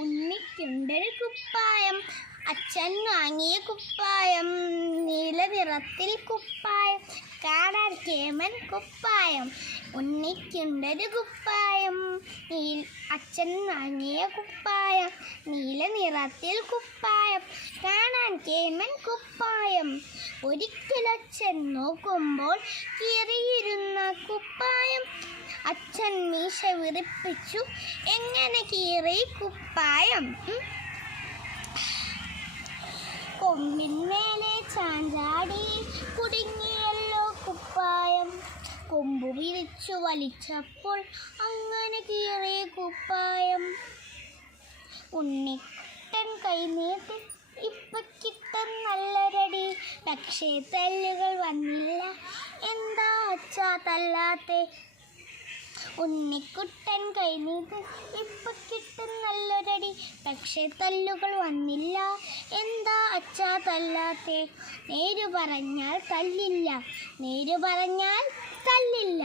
ഉണ്ണിക്കുണ്ടൊരു കുപ്പായം, അച്ഛൻ വാങ്ങിയ കുപ്പായം, നീല നിറത്തിൽ കുപ്പായം, കാണാൻ കേമൻ കുപ്പായം. ഉണ്ണിക്കുണ്ടൊരു കുപ്പായം, അച്ഛൻ വാങ്ങിയ കുപ്പായം, നീല നിറത്തിൽ കുപ്പായം, കാണാൻ കേമൻ കുപ്പായം. ഒരിക്കലച്ഛൻ നോക്കുമ്പോൾ കീറിയിരുന്ന കുപ്പായം, അച്ഛൻ മീശ വിറിപ്പിച്ചു, എങ്ങനെ കീറി കുപ്പായം. കൊമ്പിന്മേലെ ചാഞ്ചാടി കുടുങ്ങിയല്ലോ കുപ്പായം, കൊമ്പു വിരിച്ചു വലിച്ചപ്പോൾ അങ്ങനെ കീറിയ കുപ്പായം. ഉണ്ണിക്കുട്ടൻ കൈനീട്ടി ഇപ്പക്കിട്ടൻ നല്ലൊരടി, പക്ഷേ തല്ലുകൾ വന്നില്ല, എന്താ അച്ഛാ തല്ലാത്തെ. ഉണ്ണിക്കുട്ടൻ കൈനീട്ടി ഇപ്പക്കിട്ടൻ നല്ലൊരടി, പക്ഷേ തല്ലുകൾ വന്നില്ല, എന്താ അച്ഛാ തല്ലാത്തെ. നേരു പറഞ്ഞാൽ തല്ലില്ല, നേരു പറഞ്ഞാൽ തല്ലില്ല.